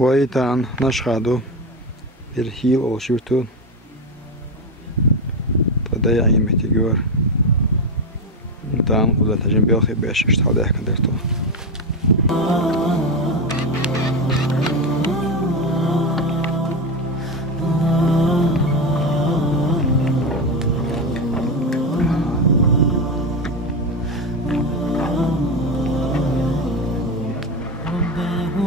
وإيتان نشهد بالهيل أو شرطون تضيع يمتجور تان قدرة جنب بلخي باش اشتغل ده كندرتو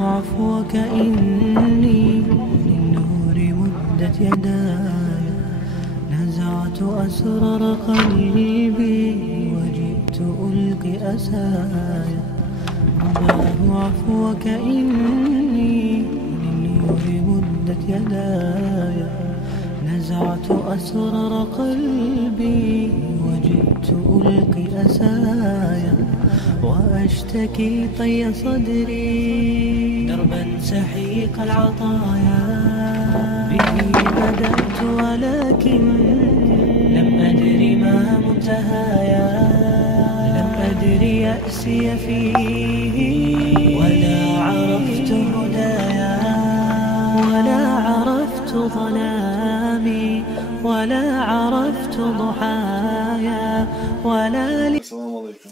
عفوك إني للنور مدت يداي نزعت أسرار قلبي وجئت ألقي أسايا رباه عفوك إني للنور مدت يداي نزعت أسرار قلبي وجئت ألقي أسايا وأشتكي طي صدري دربا سحيق العطايا به بدأت ولكن لم أدري ما منتهايا لم أدري يأسي فيه ولا عرفت هدايا ولا عرفت ظلامي ولا عرفت ضحايا ولا السلام عليكم.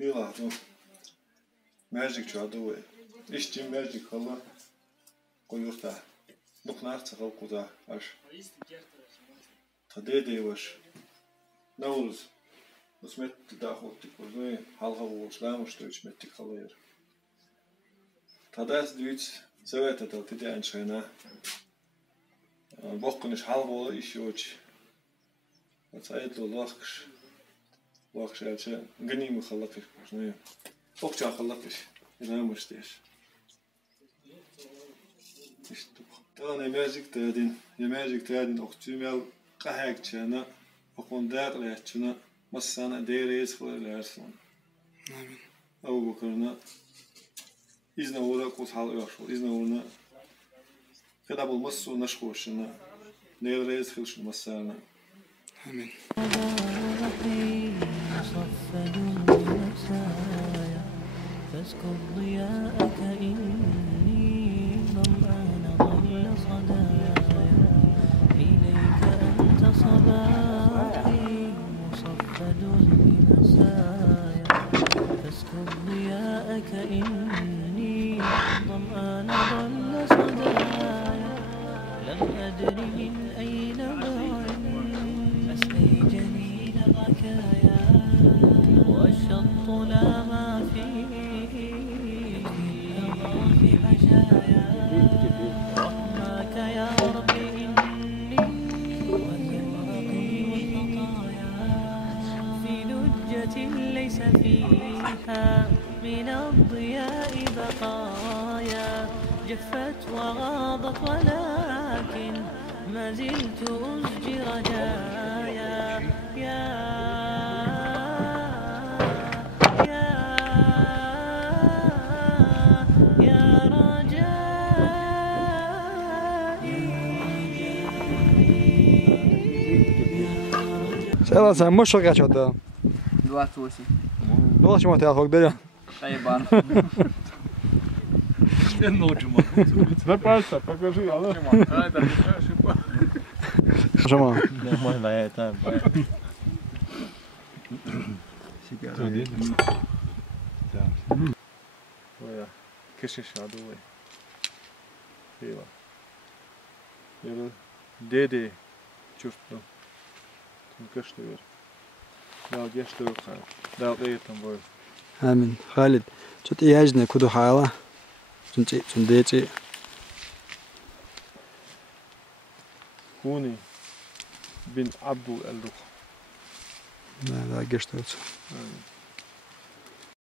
يلا ماجيك شو عدوه إيش ماجيك والله قيورته نقنعت تقول قطع عش تديدي وش نورز وسمت تداخل تقول حلقة وسلام وش تويش متك خلير تداس دويت سويت تدي عن شينا بقنش حلقة ولا إيش يوش وتعيد له لاخش واخش عشان غني مخلقش شنو وقت خلقش اذا مشتيش انا ماجيك تادين يا ماجيك تادين اختي مال قهاك شنا وكون داخل شنا مسانا ديريس فلا عرفون امين ابو بكرنا اذن ولا قوت حال يشو اذن ولا كده بالمسو نشخوشنا ديريس خلش مسانا امين مصفد بمسايا فاسكب ضياءك إني ظمآن ضل صدايا إليك أنت صباحي مصفد بمسايا فاسكب ضياءك إني ظمآن ضل صدايا لم أدري من أين بعد أسقي جميل الركايا والشط لا ما فيه في حشايا رحماك يا رب إني وزرقي والخطايا في لجة ليس فيها من الضياء بقايا جفت وغاضت ولكن ما زلت أسجي رجايا يا سألا سام مش شغال شو ده دوات وسي والله شو ما تعرفك ده طيبان النجمة لا باسا покажи الله شو ما ما يتم ويا كشش عدوي ايوه يلا ديدي شفتوا تنكشتوا لا جشتوا خير لا قيتم بول آمين خالد شو تيجنا كده حالة سنديتي هوني بن عبد اللوخ لا جشتوا آمين